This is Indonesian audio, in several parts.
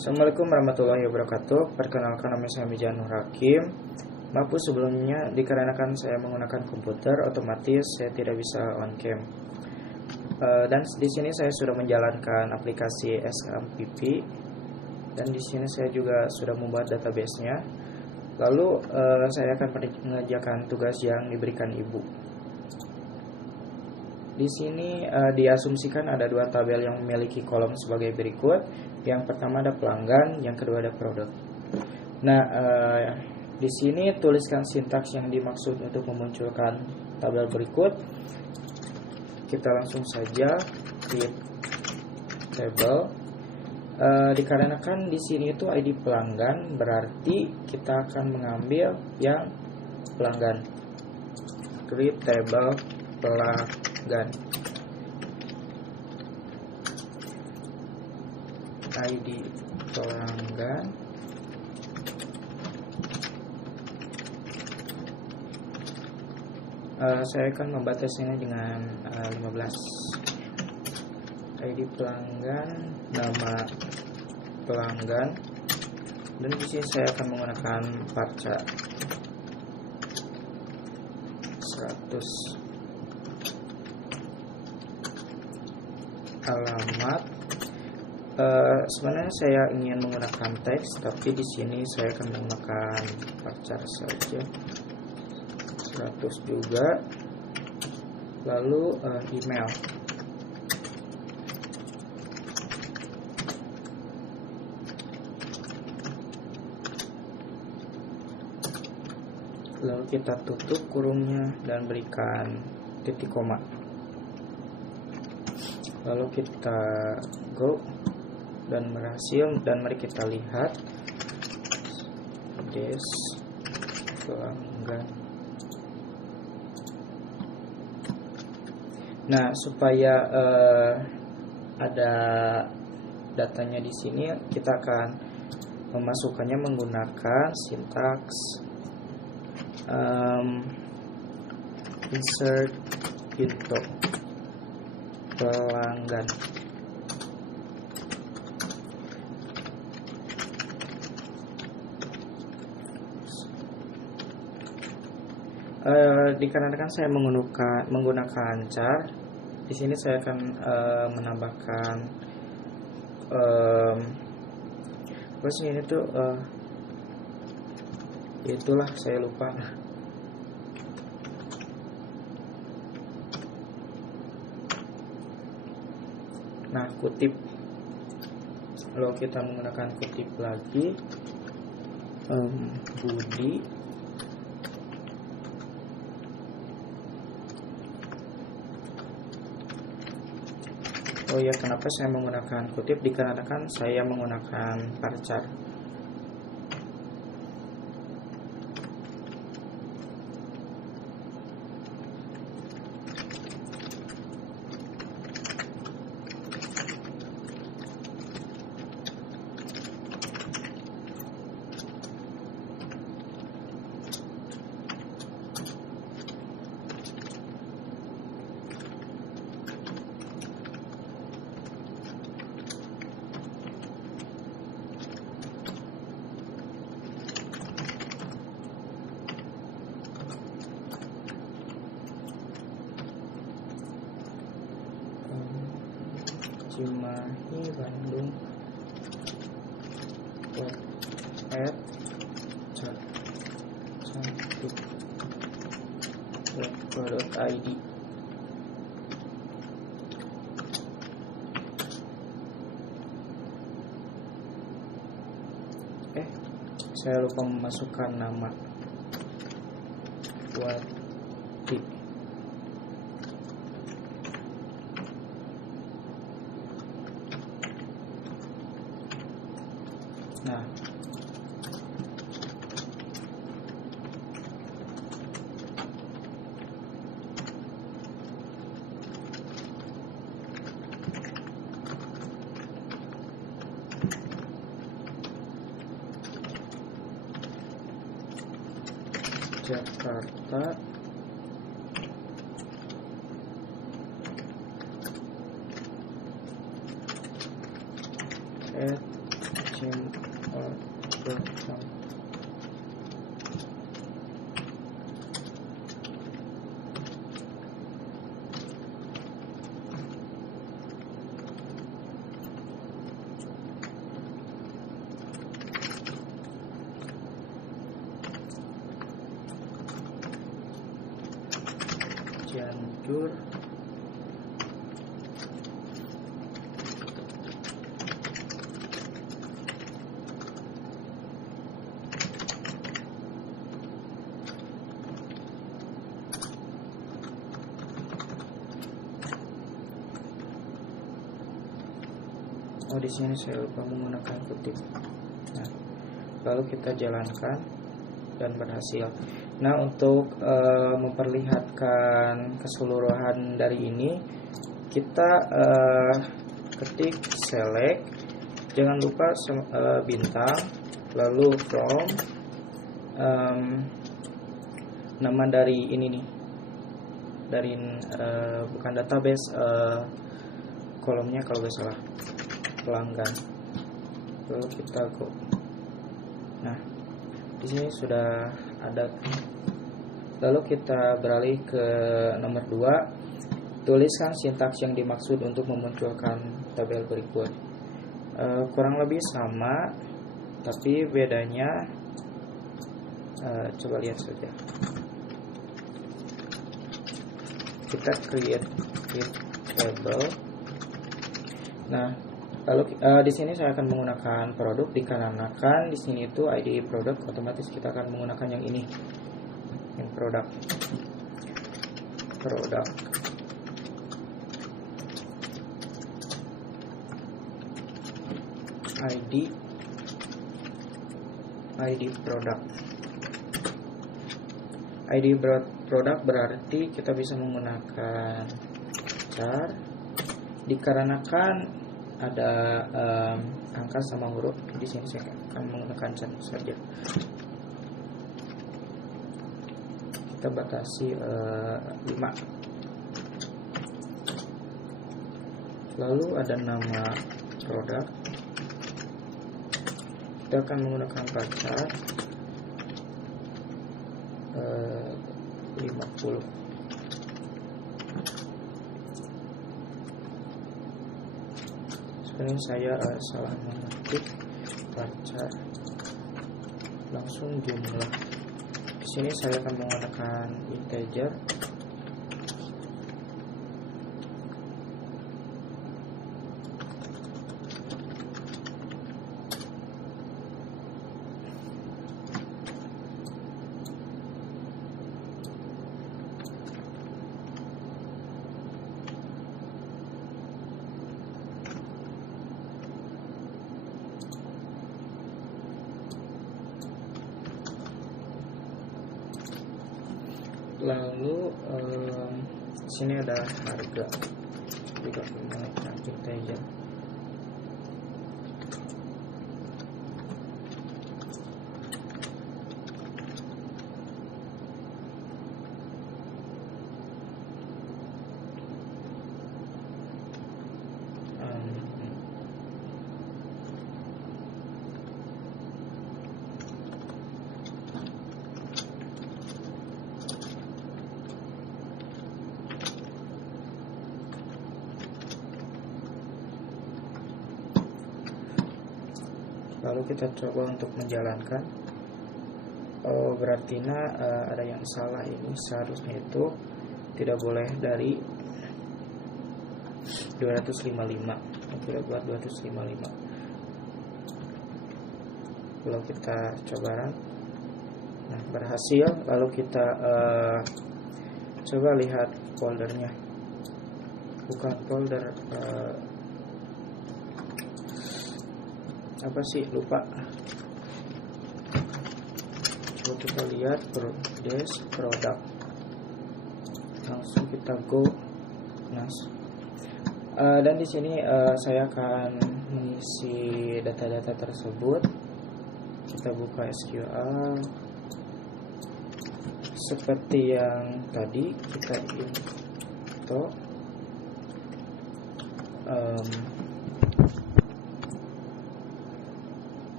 Assalamualaikum warahmatullahi wabarakatuh. Perkenalkan, nama saya Mijanur Hakim. Maaf sebelumnya, dikarenakan saya menggunakan komputer, otomatis saya tidak bisa on cam. Dan di sini saya sudah menjalankan aplikasi SMPP, dan di sini saya juga sudah membuat database-nya. Lalu saya akan mengerjakan tugas yang diberikan ibu. Di sini diasumsikan ada dua tabel yang memiliki kolom sebagai berikut. Yang pertama ada pelanggan, yang kedua ada produk. Nah, di sini tuliskan sintaks yang dimaksud untuk memunculkan tabel berikut. Kita langsung saja create table. Dikarenakan di sini itu ID pelanggan, berarti kita akan mengambil yang pelanggan. Create table pelanggan. ID pelanggan. Saya akan membatasinya dengan 15. ID pelanggan, nama pelanggan, dan di sini saya akan menggunakan varchar 100. Alamat. Sebenarnya saya ingin menggunakan teks, tapi di sini saya akan menggunakan varchar saja 100 juga. Lalu email. Lalu kita tutup kurungnya dan berikan titik koma. Lalu kita go dan berhasil, dan mari kita lihat des pelanggan. Nah, supaya ada datanya di sini, kita akan memasukkannya menggunakan sintaks insert into pelanggan. Dikarenakan saya menggunakan char, di sini saya akan menambahkan terus ini tuh itulah saya lupa. Nah, kutip. Lalu kita menggunakan kutip lagi, Budi. Oh ya, kenapa saya menggunakan kutip? Dikarenakan saya menggunakan varchar. Cimahi Bandung cantik.id. Saya lupa memasukkan nama Wati. Nah, Jakarta sim program. Cianjur di sini saya lupa menggunakan kutip. Nah, lalu kita jalankan dan berhasil. Nah, untuk memperlihatkan keseluruhan dari ini, kita ketik select, jangan lupa bintang, lalu from, nama dari ini nih, dari bukan database, kolomnya kalau nggak salah pelanggan, lalu kita go. Nah, di sini sudah ada. Lalu kita beralih ke nomor 2, tuliskan sintaks yang dimaksud untuk memunculkan tabel berikut. Kurang lebih sama, tapi bedanya coba lihat saja. Kita create table. Nah, lalu di sini saya akan menggunakan produk, dikarenakan di sini itu ID produk, otomatis kita akan menggunakan yang ini, yang produk ID produk berarti kita bisa menggunakan char, dikarenakan ada angka sama huruf. Di sini saya akan menggunakan char saja. Kita batasi 5. Lalu ada nama produk, kita akan menggunakan char 50. Sebenarnya saya salah mengetik baca langsung jumlah. Di sini saya akan menggunakan integer. Lalu sini ada harga, juga menggunakan integer. Lalu kita coba untuk menjalankan. Berarti ada yang salah ini, seharusnya itu tidak boleh dari 255. Kita buat 255. Lalu kita coba run. Nah, berhasil. Lalu kita coba lihat foldernya, bukan folder, apa sih, lupa. Coba kita lihat produk, langsung kita go. Dan di sini saya akan mengisi data-data tersebut. Kita buka SQL seperti yang tadi, kita info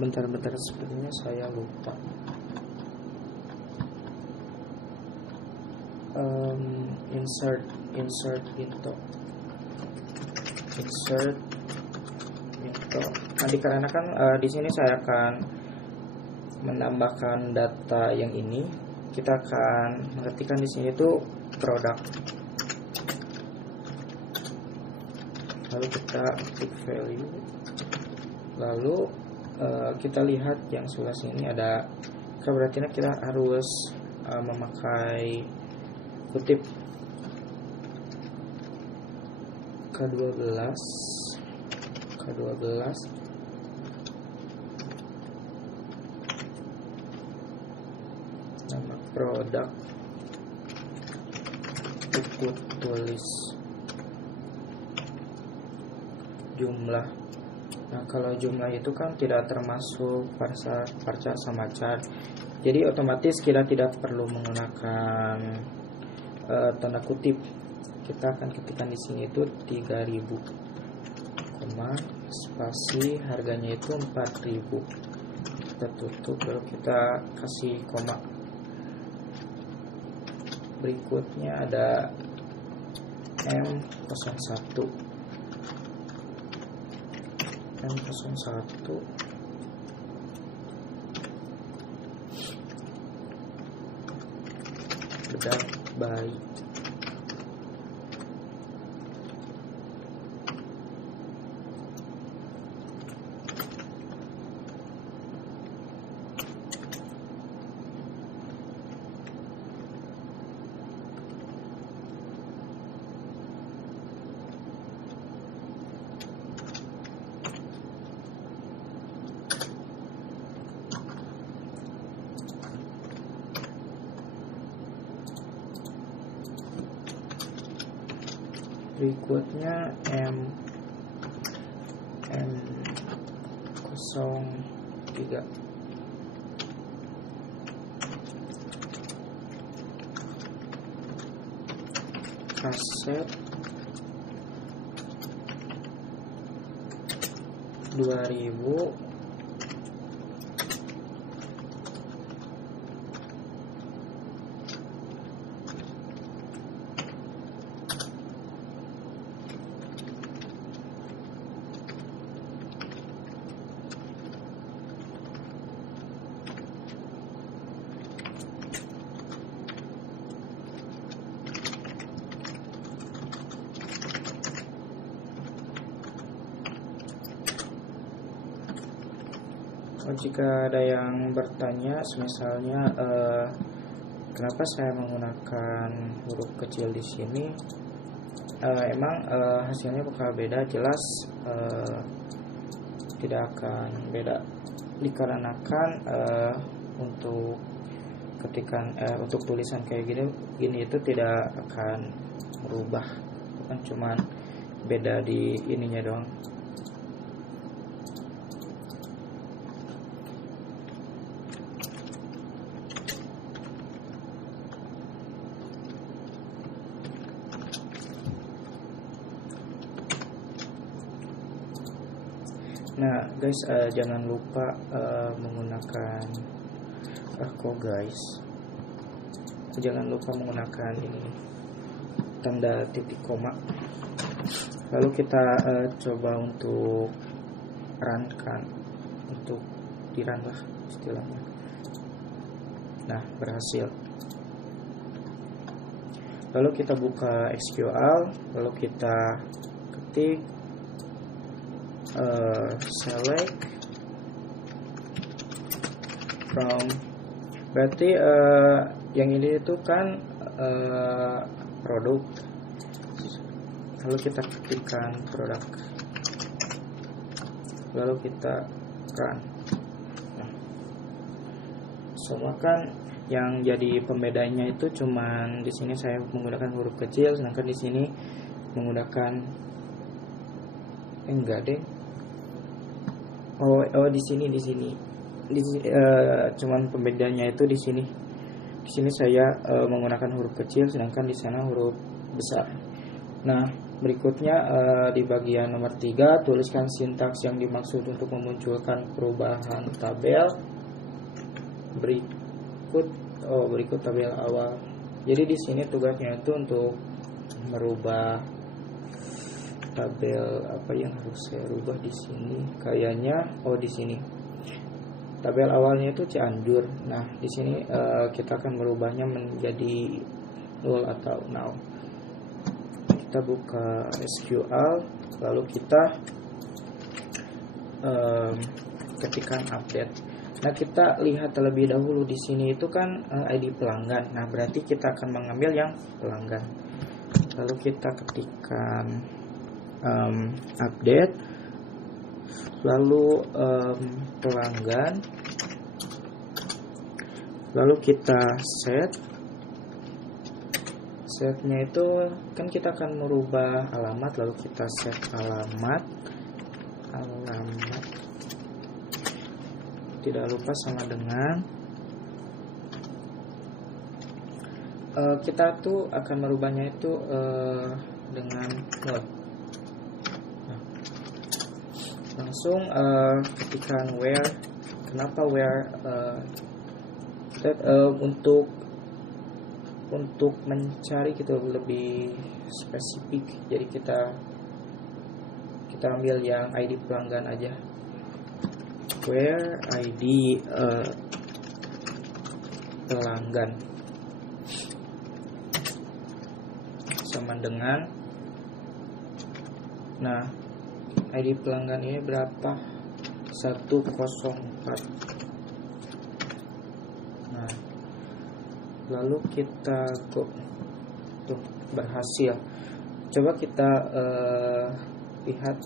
Bentar, sepertinya saya lupa. Insert into. Nah, dikarenakan di sini saya akan menambahkan data yang ini, kita akan mengetikkan di sini itu produk. Lalu kita ketik value. Lalu kita lihat yang sebelah sini ada, berarti kita harus memakai kutip K12 nama produk, ikut tulis jumlah. Nah, kalau jumlah itu kan tidak termasuk parca sama car, jadi otomatis kita tidak perlu menggunakan tanda kutip. Kita akan ketikkan di sini itu 3000, spasi, harganya itu 4000. Kita tutup, lalu kita kasih koma. Berikutnya ada M01 bedak bayi. Berikutnya M03 kaset 2000 Jika ada yang bertanya, misalnya kenapa saya menggunakan huruf kecil di sini, emang hasilnya bakal beda, jelas tidak akan beda, dikarenakan untuk ketikan untuk tulisan kayak gini itu tidak akan merubah, kan cuman beda di ininya doang. Nah guys, jangan lupa menggunakan jangan lupa menggunakan ini tanda titik koma. Lalu kita coba untuk di run lah istilahnya. Nah, berhasil. Lalu kita buka SQL, lalu kita ketik select from, berarti yang ini itu kan produk, lalu kita ketikkan produk, lalu kita run. Nah, semua kan yang jadi pembedanya itu cuman di sini saya menggunakan huruf kecil, sedangkan di sini menggunakan enggak deh. Oh di sini cuman pembedanya itu di sini Di sini saya menggunakan huruf kecil, sedangkan di sana huruf besar. Nah, berikutnya di bagian nomor 3, tuliskan sintaks yang dimaksud untuk memunculkan perubahan tabel. Berikut tabel awal. Jadi di sini tugasnya itu untuk merubah tabel. Apa yang harus saya rubah di sini? Kayaknya di sini. Tabel awalnya itu Cianjur. Nah, di sini kita akan merubahnya menjadi 0 atau now. Kita buka SQL, lalu kita ketikkan update. Nah, kita lihat terlebih dahulu di sini itu kan ID pelanggan. Nah, berarti kita akan mengambil yang pelanggan. Lalu kita ketikkan update, lalu pelanggan, lalu kita setnya itu kan kita akan merubah alamat, lalu kita set alamat tidak lupa sama dengan kita tuh akan merubahnya itu dengan node. Nah, langsung ketikkan where. Kenapa where? Untuk mencari gitu lebih spesifik, jadi kita ambil yang ID pelanggan aja. Where ID pelanggan sama dengan, nah ID pelanggan ini berapa? 104. Nah, lalu kita go. Tuh, berhasil. Coba kita lihat.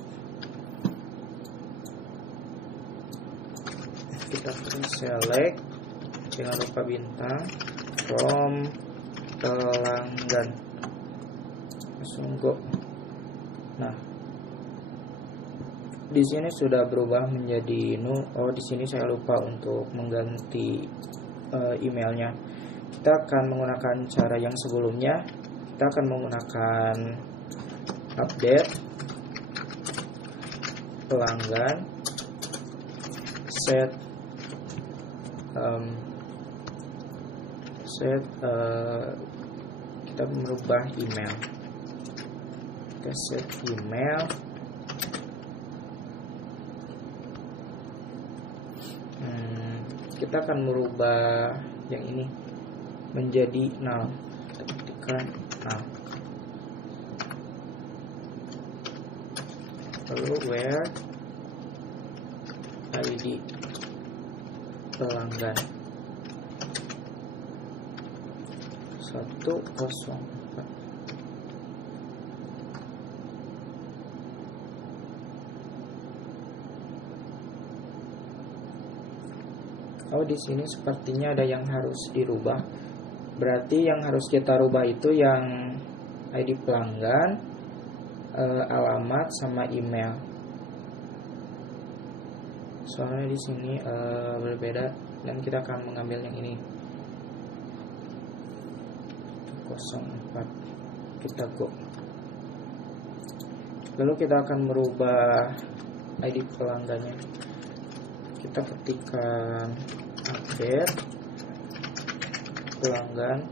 Kita select, jangan lupa bintang, from pelanggan, langsung go. Nah, di sini sudah berubah menjadi null. Di sini saya lupa untuk mengganti emailnya. Kita akan menggunakan cara yang sebelumnya. Kita akan menggunakan update pelanggan, set kita merubah email. Kita set email, kita akan merubah yang ini menjadi null. Ketikkan null, lalu where ID pelanggan 104. Di sini sepertinya ada yang harus dirubah. Berarti yang harus kita rubah itu yang ID pelanggan, alamat sama email. Soalnya di sini berbeda, dan kita akan mengambil yang ini 04. Kita go. Lalu kita akan merubah ID pelanggannya. Kita ketikkan update pelanggan,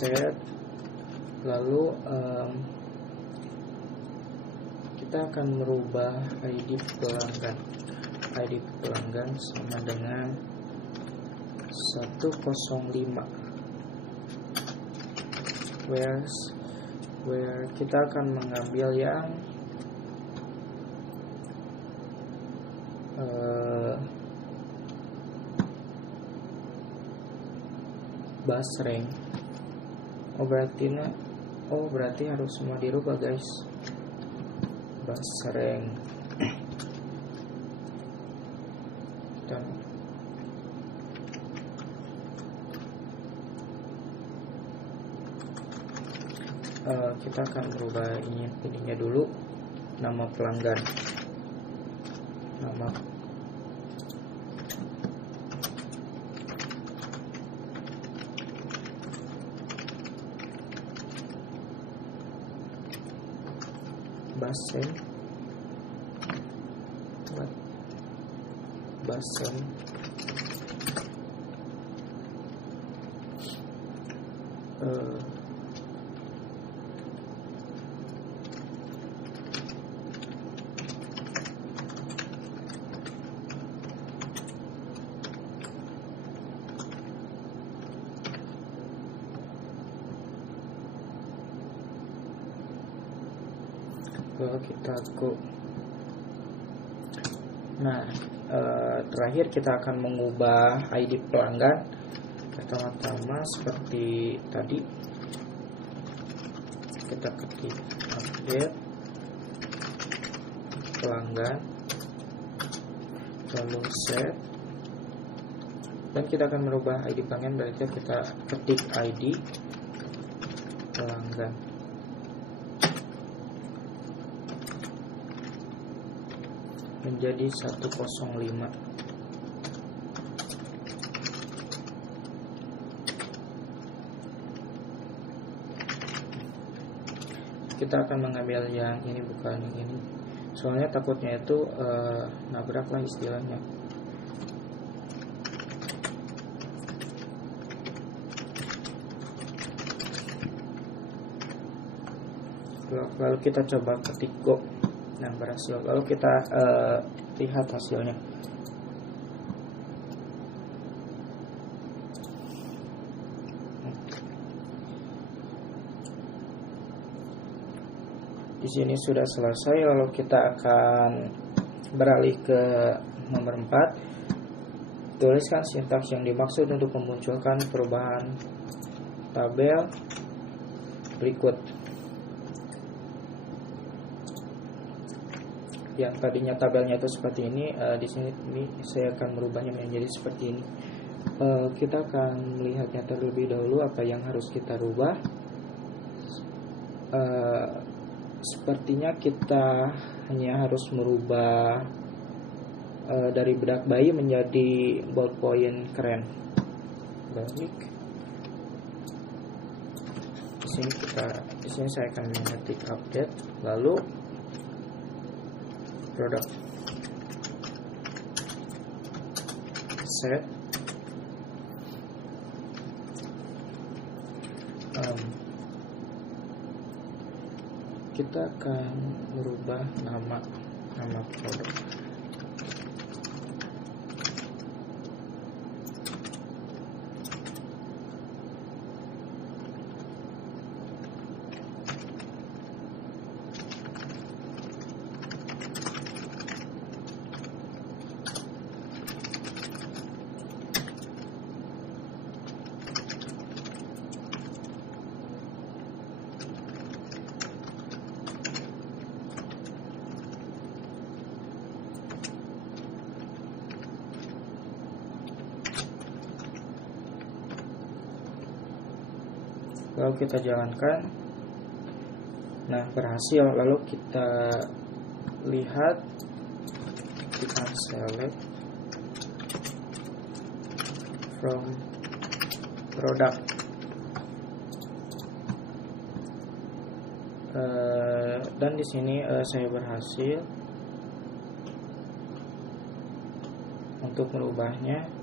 set, lalu kita akan merubah ID pelanggan. ID pelanggan sama dengan 105. Where kita akan mengambil yang Basreng. Berarti harus semua dirubah, guys. Basreng. Kita akan merubah ininya dulu, nama pelanggan, nama basen lalu kita go. Nah, terakhir kita akan mengubah ID pelanggan. Pertama-tama seperti tadi, kita ketik update pelanggan, lalu set, dan kita akan merubah ID pelanggan. Berarti kita ketik ID pelanggan. Menjadi 105. Kita akan mengambil yang ini, bukan yang ini, soalnya takutnya itu nabrak lah istilahnya. Lalu kita coba ketik go. Nah, berhasil. Lalu kita lihat hasilnya. Di sini sudah selesai. Lalu kita akan beralih ke nomor 4. Tuliskan sintaks yang dimaksud untuk memunculkan perubahan tabel berikut. Yang tadinya tabelnya itu seperti ini, di sini saya akan merubahnya menjadi seperti ini. Kita akan melihatnya terlebih dahulu apa yang harus kita rubah. Sepertinya kita hanya harus merubah dari bedak bayi menjadi ballpoint keren. Baik. Di sini saya akan mengetik update, lalu produk, set, kita akan merubah nama produk. Lalu kita jalankan. Nah, berhasil. Lalu kita lihat, kita select from product, dan di sini saya berhasil untuk merubahnya.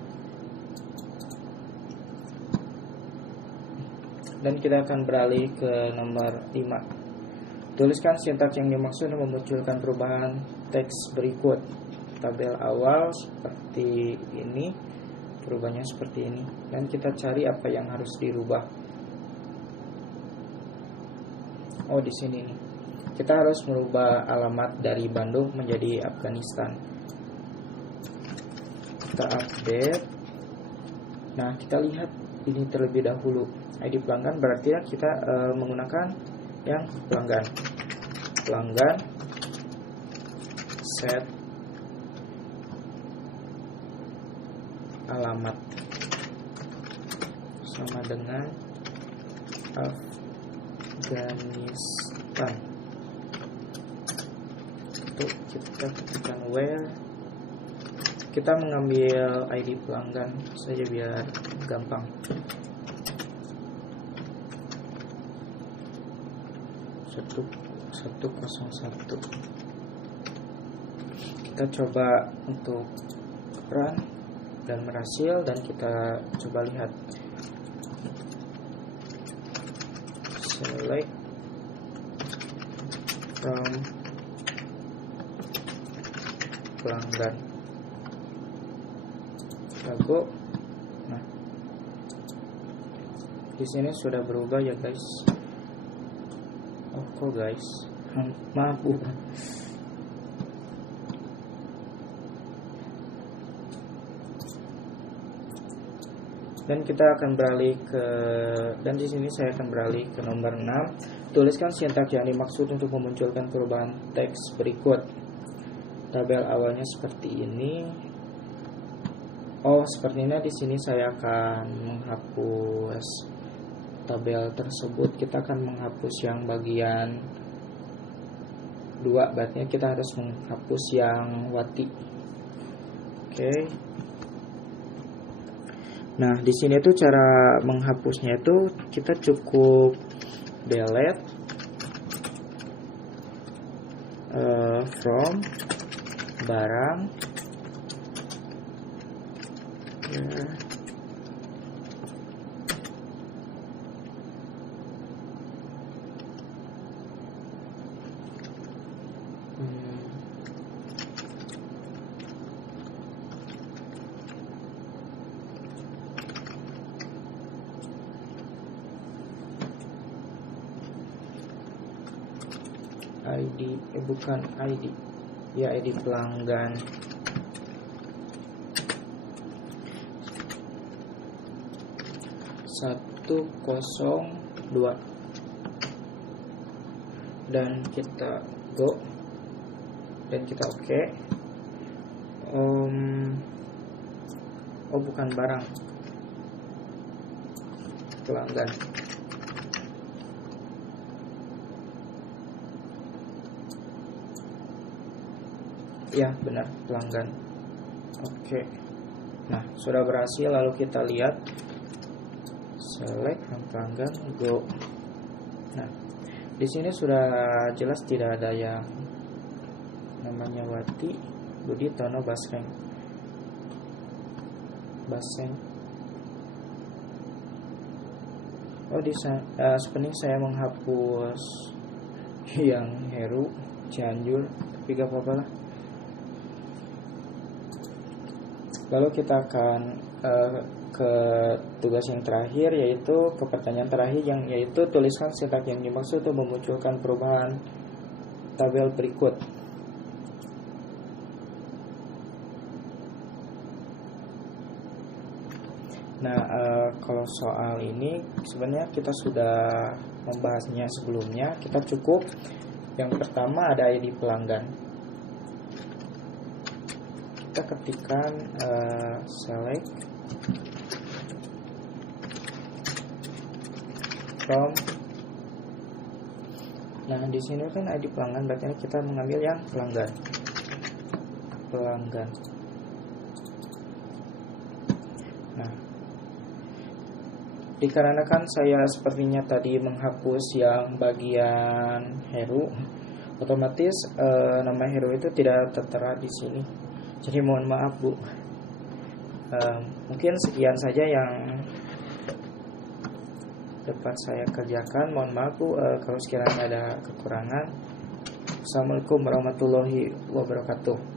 Dan kita akan beralih ke nomor 5. Tuliskan sintaks yang dimaksud memunculkan perubahan teks berikut. Tabel awal seperti ini, perubahannya seperti ini. Dan kita cari apa yang harus dirubah. Oh, di sini nih. Kita harus merubah alamat dari Bandung menjadi Afghanistan. Kita update. Nah, kita lihat ini terlebih dahulu. ID pelanggan berarti kita menggunakan yang pelanggan set alamat sama dengan Afghanistan. Untuk kita ketikkan where, kita mengambil ID pelanggan saja biar gampang. 101. Kita coba untuk run dan berhasil, dan kita coba lihat select from pelanggan. Kita go. Nah, di sini sudah berubah ya guys. Oh kok guys, maaf bu. Dan kita akan beralih ke, dan di sini saya akan beralih ke nomor 6. Tuliskan sintaks yang dimaksud untuk memunculkan perubahan teks berikut. Tabel awalnya seperti ini. Oh, sepertinya di sini saya akan menghapus tabel tersebut. Kita akan menghapus yang bagian 2, berarti kita harus menghapus yang wati. Oke. Nah, di sini tuh cara menghapusnya itu kita cukup delete from barang ID, bukan ID, ya ID pelanggan. Satu 102 dan kita go dan kita oke. Oh bukan barang, pelanggan. Ya benar, pelanggan. Oke. Nah, sudah berhasil. Lalu kita lihat select pelanggan, go. Nah, di sini sudah jelas tidak ada yang namanya Wati, Budi, Tono, Basreng. Oh, di sebenarnya saya menghapus yang Heru, Cianjur, tapi gak apa-apa lah. Lalu kita akan ke tugas yang terakhir, yaitu ke pertanyaan terakhir, yang yaitu tuliskan sintaks yang dimaksud untuk memunculkan perubahan tabel berikut. Nah, kalau soal ini sebenarnya kita sudah membahasnya sebelumnya. Kita cukup yang pertama ada ID pelanggan. Kita ketikkan select from. Nah, di sini kan ID pelanggan, berarti kita mengambil yang pelanggan. Nah, dikarenakan saya sepertinya tadi menghapus yang bagian Heru, otomatis nama Heru itu tidak tertera di sini. Jadi mohon maaf Bu. Mungkin sekian saja yang dapat saya kerjakan. Mohon maaf Bu kalau sekiranya ada kekurangan. Assalamualaikum warahmatullahi wabarakatuh.